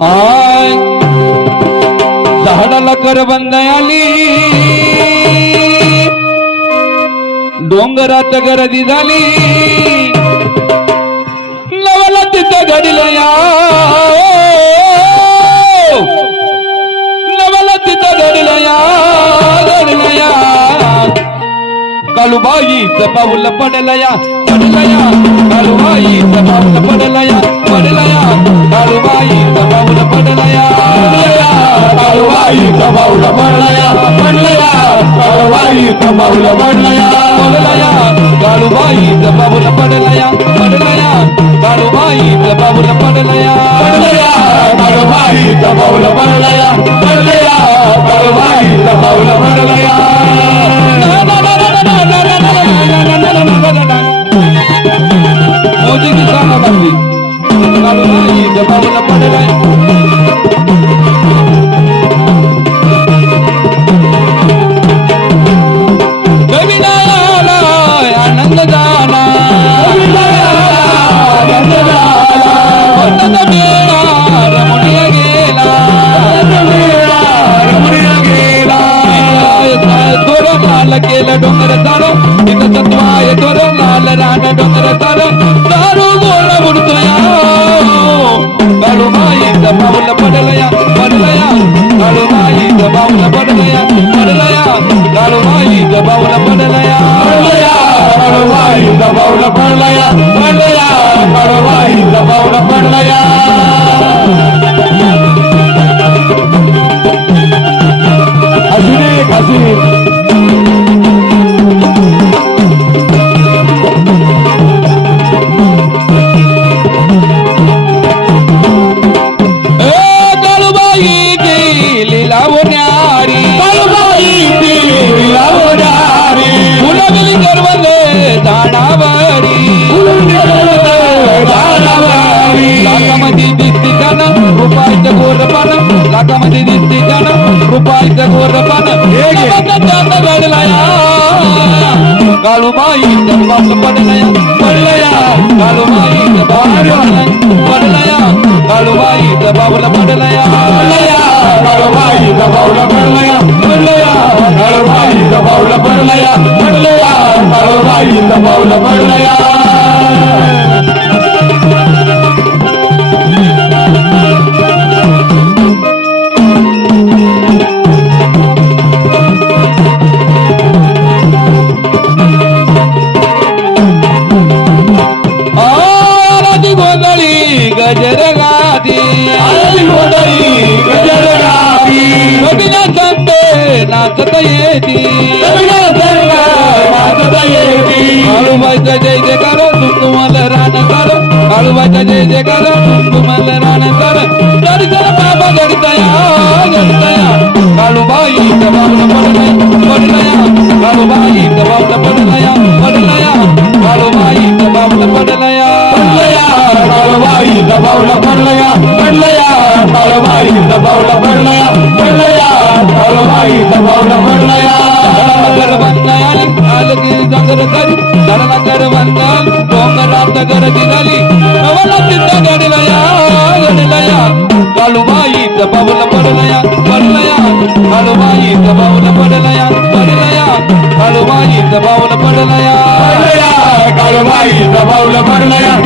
I झाडाला करबंद आली. डोंगरात गर्दी झाली. नवला तिथं घडलं या. काळूबाईचं पाऊल पडलं या पडलं या काळूबाईचं पाऊल पडलं या पडलं या काळूबाईचं पाऊल पडलं या काळूबाईचं पाऊल पडलं या, पडलं या. काळूबाईचं पाऊल पडलं या. पडलं या काळूबाईचं पाऊल पडलं या पडलं या काळूबाईचं पाऊल पडलं या पडलं या. काळूबाईचं पाऊल पडलं या, पडलं या. काळूबाईचं पाऊल पडलं bali Babu bali da babu na padalai Govinala Anandadana Govinala Anandadana Anandadana Ramuniya Gela Ramuniya Ramuniya Gela Doro mala Gela Dongara Daro Ita Tatwaya Doro mala Rana Dongara Daro Daro काळूबाईचं पाऊल पडलं या, पडलं या. काळूबाईचं पाऊल पडलं या. हसू लाखामध्ये दिसती जाण रुपयाचं या, पडलं या. गजर गादी आरती गोंधळी, गजर गावी. कविना संते नाचत येती. कविता सर्व नाचत येती. काळूबाईचा जय जयकार तुम्हाला रान कर. काळूबाईचा जय जयकार तुम्हाला रान कर. बाबा दबावलं पडलं या. काळूबाईचं दबावलं पडलं या.